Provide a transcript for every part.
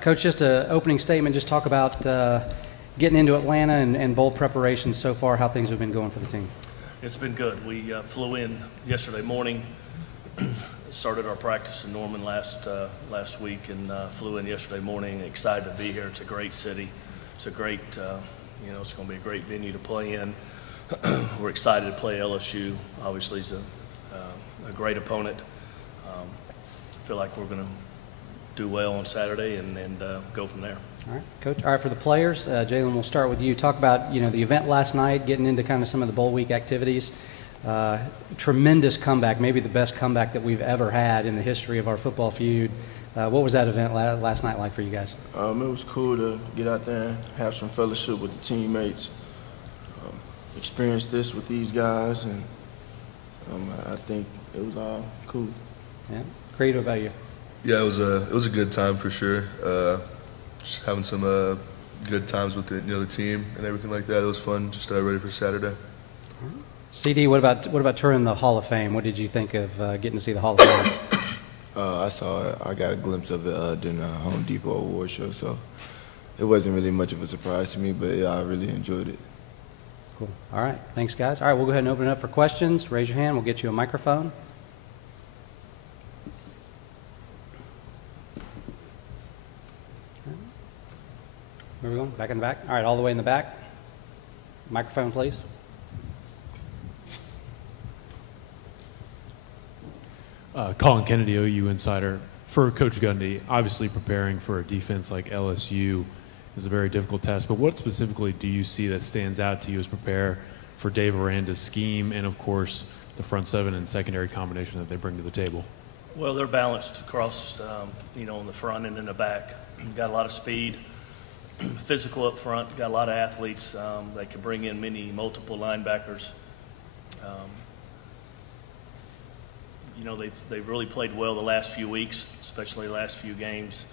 Coach, just an opening statement, just talk about getting into Atlanta and bowl preparations so far, how things have been going for the team. It's been good. We flew in yesterday morning, started our practice in Norman last week, and flew in yesterday morning. Excited to be here. It's a great city. It's a great, it's going to be a great venue to play in. We're excited to play LSU. Obviously, it's a great opponent. Feel like we're going to do well on Saturday and go from there. All right, Coach. All right, for the players, Jalen, we'll start with you. Talk about the event last night, getting into kind of some of the bowl week activities. Tremendous comeback, maybe the best comeback that we've ever had in the history of our football feud. What was that event last night like for you guys? It was cool to get out there and have some fellowship with the teammates, experience this with these guys, and I think it was all cool. Yeah. Creed, what about you? Yeah, it was a good time for sure. Just having some good times with the team and everything like that. It was fun. Just ready for Saturday. CeeDee, what about touring the Hall of Fame? What did you think of getting to see the Hall of Fame? I saw it. I got a glimpse of it during the Home Depot award show, so it wasn't really much of a surprise to me, but yeah, I really enjoyed it. Cool. All right. Thanks, guys. All right, we'll go ahead and open it up for questions. Raise your hand. We'll get you a microphone. Where are we going? Back in the back? All right, all the way in the back. Microphone, please. Colin Kennedy, OU Insider. For Coach Gundy, obviously preparing for a defense like LSU is a very difficult task, but what specifically do you see that stands out to you as prepare for Dave Aranda's scheme and, of course, the front seven and secondary combination that they bring to the table? Well, they're balanced across, on the front and in the back. Got a lot of speed. Physical up front, got a lot of athletes. They can bring in multiple linebackers. They've really played well the last few weeks, especially the last few games.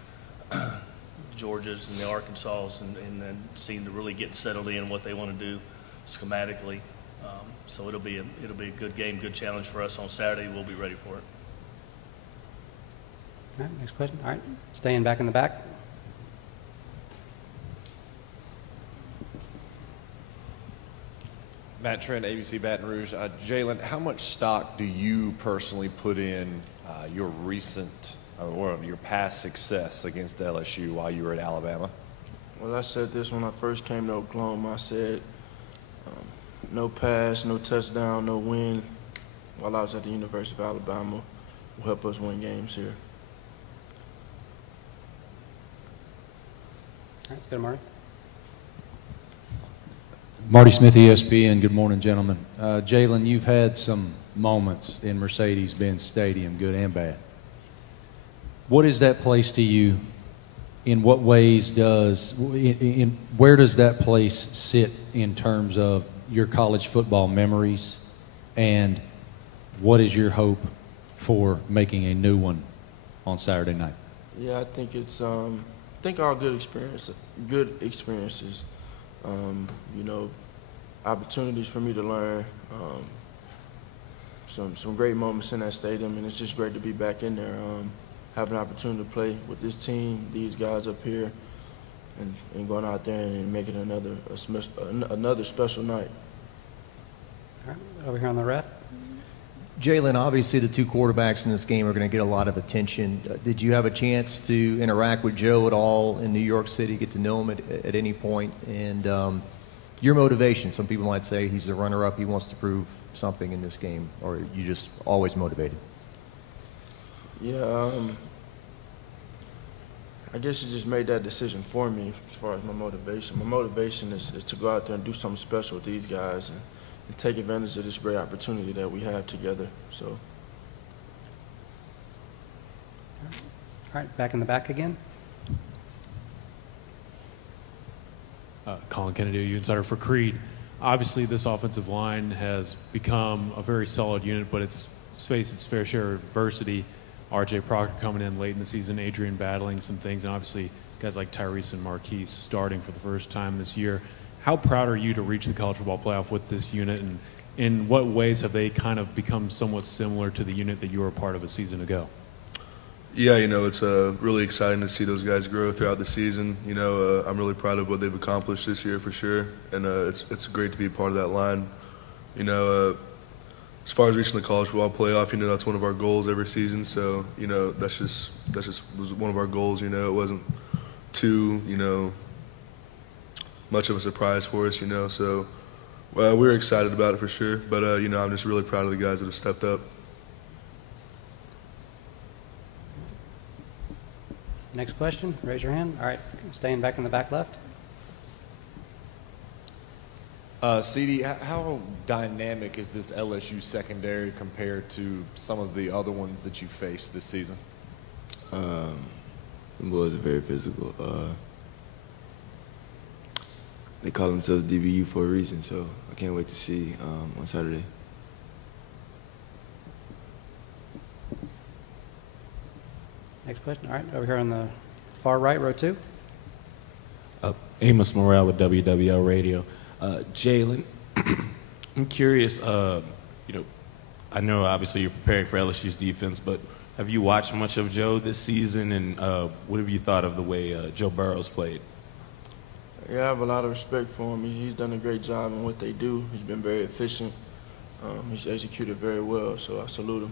Georgia's and the Arkansas, and then seem to really get settled in what they want to do schematically. So it'll be a good game, good challenge for us on Saturday. We'll be ready for it. All right, next question. All right, staying back in the back. Matt Trent, ABC Baton Rouge. Jalen, how much stock do you personally put in your recent or your past success against LSU while you were at Alabama? Well, I said this when I first came to Oklahoma. I said no pass, no touchdown, no win while I was at the University of Alabama will help us win games here. All right, let's go to Marty. Marty Smith, ESPN. Good morning, gentlemen. Jalen, you've had some moments in Mercedes-Benz Stadium, good and bad. What is that place to you? In what ways where does that place sit in terms of your college football memories? And what is your hope for making a new one on Saturday night? Yeah, I think it's all good experiences. Opportunities for me to learn, some great moments in that stadium, and it's just great to be back in there, have an opportunity to play with this team, these guys up here, and going out there and making another special night. All right, over here on the left. Jalen, obviously the two quarterbacks in this game are going to get a lot of attention. Did you have a chance to interact with Joe at all in New York City, get to know him at any point? And your motivation, some people might say he's the runner-up, he wants to prove something in this game, or are you just always motivated? Yeah, I guess he just made that decision for me as far as my motivation. My motivation is to go out there and do something special with these guys and take advantage of this great opportunity that we have together. So. All right, back in the back again. Colin Kennedy, OU Insider. For Creed, obviously this offensive line has become a very solid unit, but it's faced its fair share of adversity. R.J. Proctor coming in late in the season, Adrian battling some things, and obviously guys like Tyrese and Marquise starting for the first time this year. How proud are you to reach the college football playoff with this unit, and in what ways have they kind of become somewhat similar to the unit that you were a part of a season ago? Yeah, it's really exciting to see those guys grow throughout the season. I'm really proud of what they've accomplished this year for sure, and it's great to be a part of that line. As far as reaching the college football playoff, that's one of our goals every season. So, that's just was one of our goals. It wasn't too, much of a surprise for us. So we were excited about it for sure. But I'm just really proud of the guys that have stepped up. Next question, raise your hand. All right, staying back in the back left. CeeDee, how dynamic is this LSU secondary compared to some of the other ones that you faced this season? The boys are very physical. They call themselves DBU for a reason, so I can't wait to see on Saturday. Next question. All right, over here on the far right, row 2. Amos Morrell with WWL Radio. Jalen, I'm curious, I know obviously you're preparing for LSU's defense, but have you watched much of Joe this season, and what have you thought of the way Joe Burrow's played? Yeah, I have a lot of respect for him. He's done a great job in what they do. He's been very efficient. He's executed very well, so I salute him.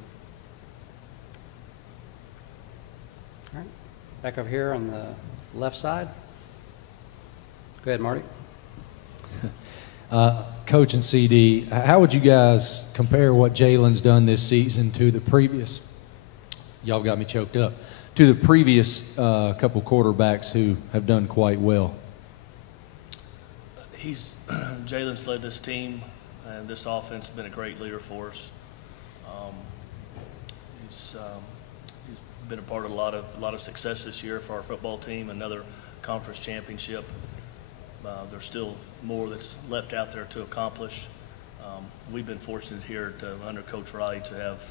All right, back over here on the left side. Go ahead, Marty. Coach and CD, how would you guys compare what Jalen's done this season to the previous? Y'all got me choked up. To the previous couple quarterbacks who have done quite well. Jalen's led this team, and this offense has been a great leader for us. He's been a part of a lot of success this year for our football team. Another conference championship. There's still more that's left out there to accomplish. We've been fortunate here under Coach Riley to have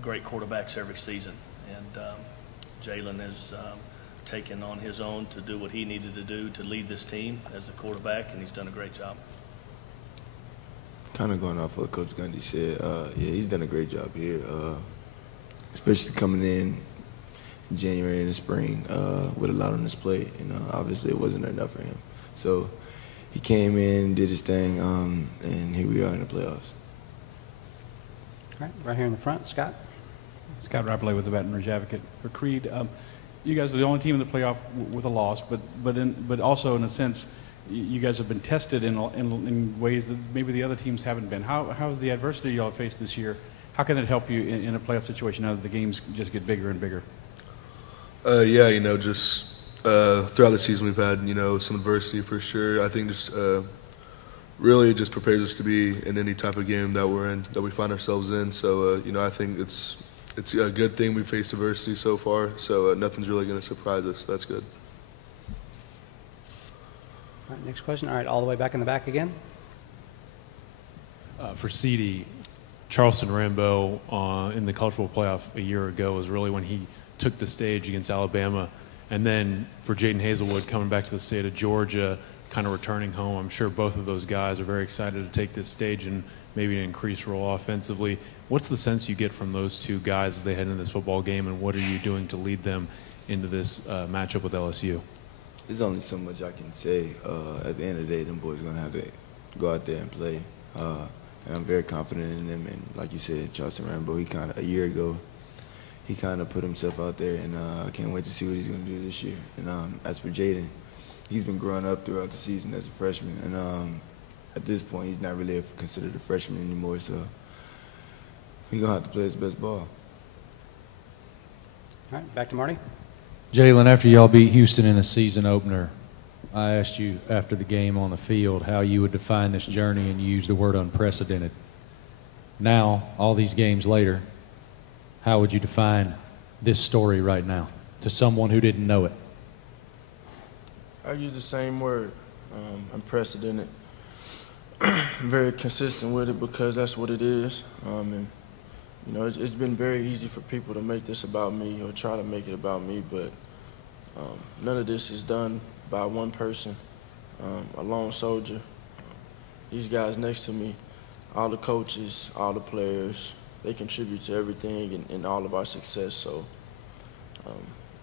great quarterbacks every season, and Jalen has taken on his own to do what he needed to do to lead this team as a quarterback, and he's done a great job. Kind of going off what Coach Gundy said, yeah, he's done a great job here, especially coming in January and the spring with a lot on his plate, and obviously it wasn't enough for him. So he came in, did his thing, and here we are in the playoffs. All right, right here in the front, Scott. Scott Rappley with the Baton Rouge Advocate. For Creed, you guys are the only team in the playoff with a loss, but also in a sense, you guys have been tested in ways that maybe the other teams haven't been. How has the adversity you all faced this year, how can it help you in a playoff situation now that the games just get bigger and bigger? Yeah, just throughout the season we've had, some adversity for sure. I think just really just prepares us to be in any type of game that we're in, that we find ourselves in. So, I think it's a good thing we faced adversity so far. So nothing's really going to surprise us. That's good. All right, next question. All right, all the way back in the back again. For CeeDee, Charleston Rambo in the college football playoff a year ago was really when he took the stage against Alabama. And then for Jaden Hazelwood coming back to the state of Georgia, kind of returning home, I'm sure both of those guys are very excited to take this stage and maybe an increased role offensively. What's the sense you get from those two guys as they head into this football game, and what are you doing to lead them into this matchup with LSU? There's only so much I can say. At the end of the day, them boys are going to have to go out there and play. And I'm very confident in them. And like you said, Charleston Rambo, a year ago, he kind of put himself out there, and I can't wait to see what he's going to do this year. And as for Jaden, he's been growing up throughout the season as a freshman, and at this point, he's not really considered a freshman anymore, so he's going to have to play his best ball. All right, back to Marty. Jalen, after y'all beat Houston in the season opener, I asked you after the game on the field how you would define this journey, and you used the word unprecedented. Now, all these games later, how would you define this story right now to someone who didn't know it? I use the same word, unprecedented. Very consistent with it because that's what it is. And it's been very easy for people to make this about me or try to make it about me, but none of this is done by one person, a lone soldier. These guys next to me, all the coaches, all the players, they contribute to everything and all of our success. So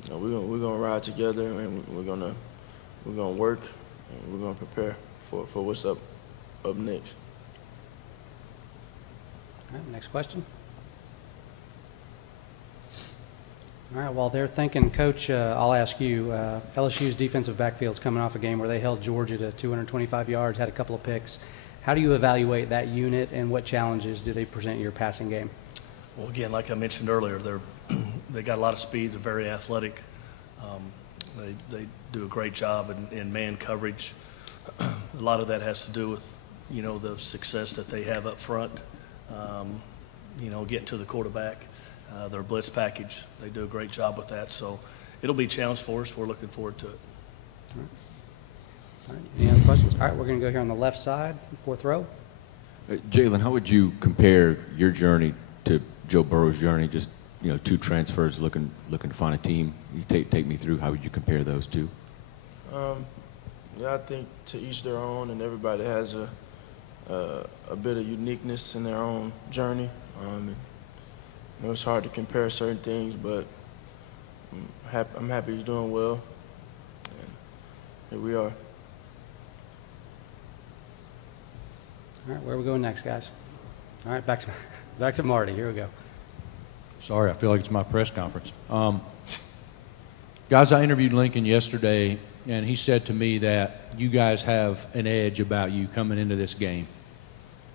We're gonna ride together, and we're gonna work, and we're gonna prepare for what's up next. All right, next question. All right, while they're thinking, Coach, I'll ask you. LSU's defensive backfield's coming off a game where they held Georgia to 225 yards, had a couple of picks. How do you evaluate that unit, and what challenges do they present your passing game? Well, again, like I mentioned earlier, they got a lot of speed. They're very athletic. They do a great job in man coverage. A lot of that has to do with, the success that they have up front, getting to the quarterback. Their blitz package, they do a great job with that. So it'll be a challenge for us. We're looking forward to it. All right. Any other questions? All right, we're going to go here on the left side, fourth row. Jalen, how would you compare your journey to Joe Burrow's journey? Just, two transfers looking to find a team. You take me through how would you compare those two? Yeah, I think to each their own, and everybody has a bit of uniqueness in their own journey. It's hard to compare certain things, but I'm happy he's doing well, and here we are. All right, where are we going next, guys? All right, back to Marty. Here we go. Sorry, I feel like it's my press conference. Guys, I interviewed Lincoln yesterday, and he said to me that you guys have an edge about you coming into this game.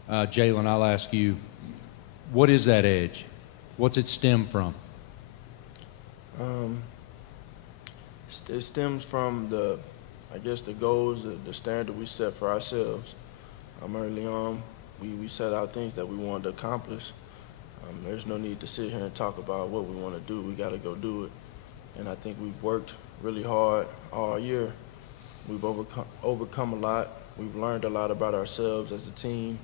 Jalen, I'll ask you, what is that edge? What's it stem from? It stems from the goals, the standard we set for ourselves. Early on, we set out things that we wanted to accomplish. There's no need to sit here and talk about what we want to do. We got to go do it. And I think we've worked really hard all year. We've overcome a lot. We've learned a lot about ourselves as a team,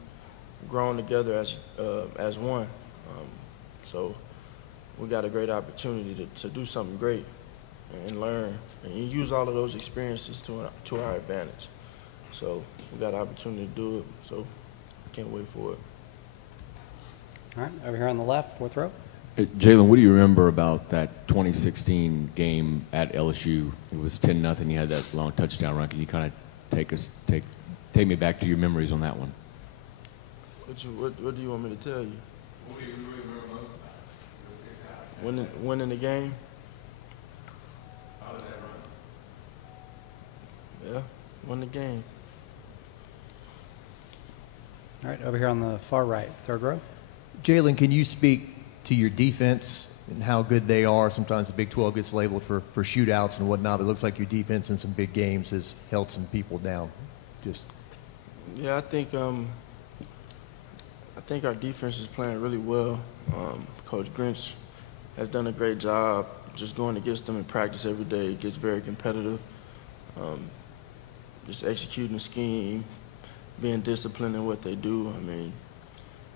grown together as one. So we got a great opportunity to do something great and learn and use all of those experiences to our advantage. So we got an opportunity to do it, so I can't wait for it. All right, over here on the left, fourth row. Jalen, what do you remember about that 2016 game at LSU? It was 10-0. You had that long touchdown run. Can you kind of take me back to your memories on that one? What do you want me to tell you? What do you remember most about it? Winning the game? How did that run? Yeah, win the game. All right, over here on the far right, third row. Jalen, can you speak to your defense and how good they are? Sometimes the Big 12 gets labeled for shootouts and whatnot, but it looks like your defense in some big games has held some people down. Yeah, I think our defense is playing really well. Coach Grinch has done a great job just going against them in practice every day. It gets very competitive. Just executing the scheme, being disciplined in what they do. I mean,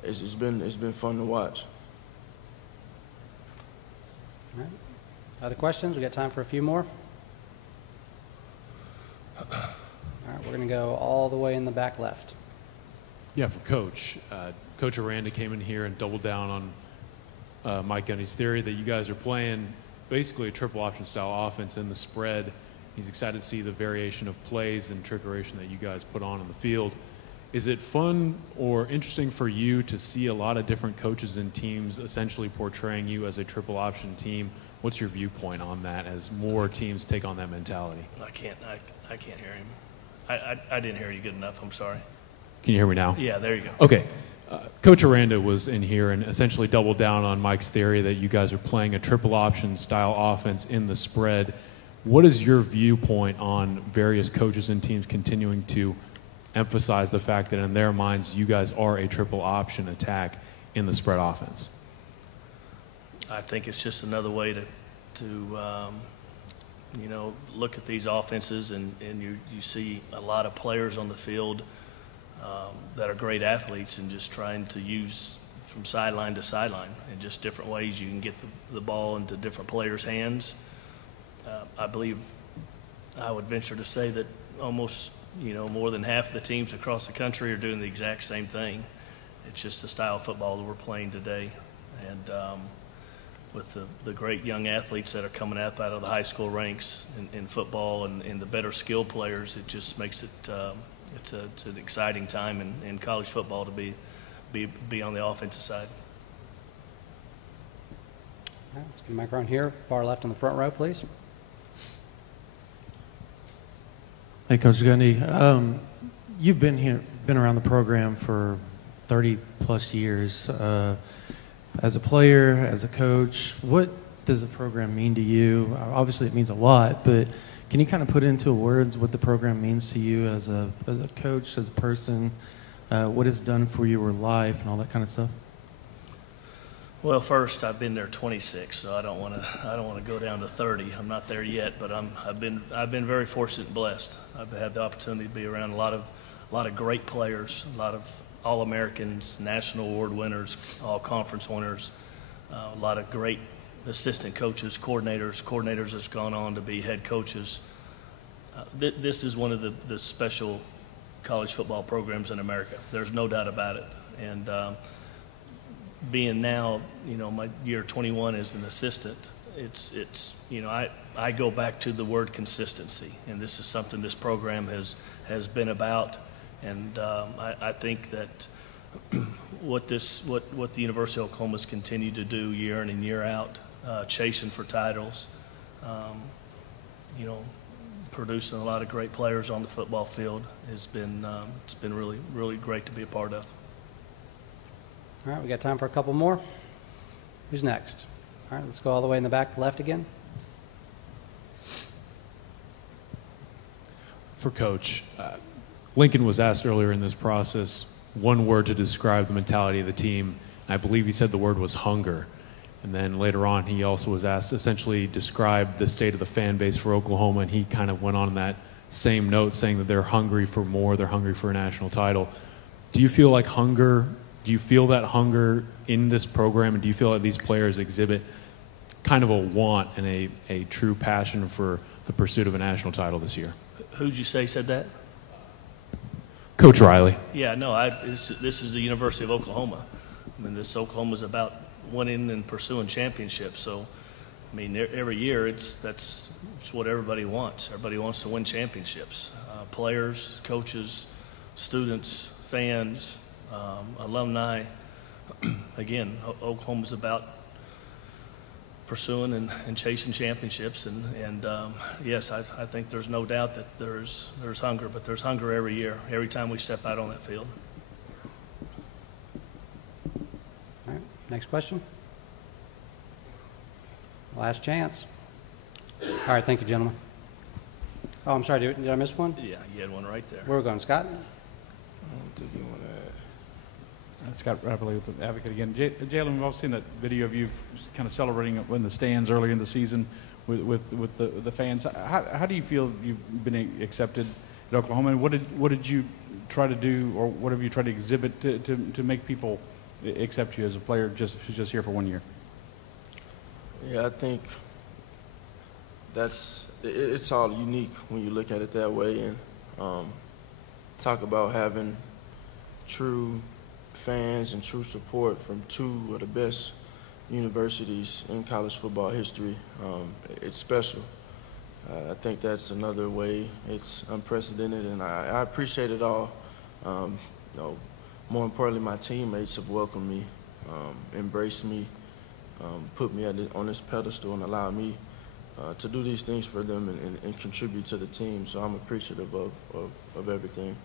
it's been fun to watch. All right. Other questions? We got time for a few more. All right, we're going to go all the way in the back left. Yeah, for Coach. Coach Aranda came in here and doubled down on Mike Gundy's theory that you guys are playing basically a triple option style offense in the spread. He's excited to see the variation of plays and trickeration that you guys put on the field. Is it fun or interesting for you to see a lot of different coaches and teams essentially portraying you as a triple option team? What's your viewpoint on that as more teams take on that mentality? I can't hear him. I didn't hear you good enough. I'm sorry. Can you hear me now? Yeah, there you go. Okay. Coach Aranda was in here and essentially doubled down on Mike's theory that you guys are playing a triple option style offense in the spread. What is your viewpoint on various coaches and teams continuing to emphasize the fact that in their minds you guys are a triple option attack in the spread offense? I think it's just another way to look at these offenses, and you see a lot of players on the field that are great athletes and just trying to use from sideline to sideline and just different ways you can get the ball into different players' hands. I believe I would venture to say that almost more than half of the teams across the country are doing the exact same thing. It's just the style of football that we're playing today. And with the great young athletes that are coming up out of the high school ranks in football and the better skilled players, it just makes it it's an exciting time in college football to be on the offensive side. All right, let's get a microphone here, far left on the front row, please. Hey, Coach Gundy. You've been around the program for 30-plus years. As a player, as a coach, what does the program mean to you? Obviously, it means a lot, but can you kind of put into words what the program means to you as a coach, as a person, what it's done for your life and all that kind of stuff? Well, first, I've been there 26, so I don't want to go down to 30. I'm not there yet, but I've been very fortunate and blessed. I've had the opportunity to be around a lot of great players, a lot of All-Americans, national award winners, all-conference winners, a lot of great assistant coaches, coordinators that's gone on to be head coaches. This is one of the special college football programs in America. There's no doubt about it. And being now, my year 21 as an assistant, it's I go back to the word consistency, and this is something this program has been about. And I think that what the University of Oklahoma's continued to do year in and year out, chasing for titles, producing a lot of great players on the football field has been it's been really, really great to be a part of. All right, we got time for a couple more. Who's next? All right, let's go all the way in the back left again. For Coach, Lincoln was asked earlier in this process one word to describe the mentality of the team. And I believe he said the word was hunger. And then later on, he also was asked to essentially describe the state of the fan base for Oklahoma, and he kind of went on that same note, saying that they're hungry for more, they're hungry for a national title. Do you feel that hunger in this program, and do you feel like these players exhibit kind of a want and a true passion for the pursuit of a national title this year? Who'd you say said that? Coach Riley. Yeah, no, this is the University of Oklahoma. I mean, this Oklahoma's about winning and pursuing championships. So, I mean, every year that's what everybody wants. Everybody wants to win championships. Players, coaches, students, fans, alumni. Again, Oklahoma's about pursuing and chasing championships, and yes, I think there's no doubt that there's hunger, but there's hunger every year, every time we step out on that field. All right, next question. Last chance. All right, thank you, gentlemen. Oh, I'm sorry, did I miss one? Yeah, you had one right there. Where are we going, Scott? I don't think you want to add. Scott Rappley with the Advocate again. Jalen, we've all seen that video of you kind of celebrating in the stands earlier in the season with the fans. How do you feel you've been accepted at Oklahoma? And what did you try to do, or what have you tried to exhibit to make people accept you as a player who's just here for 1 year? Yeah, I think it's all unique when you look at it that way, and talk about having true fans and true support from two of the best universities in college football history. It's special. I think that's another way. It's unprecedented, and I appreciate it all. More importantly, my teammates have welcomed me, embraced me, put me on this pedestal, and allowed me to do these things for them and contribute to the team. So I'm appreciative of everything.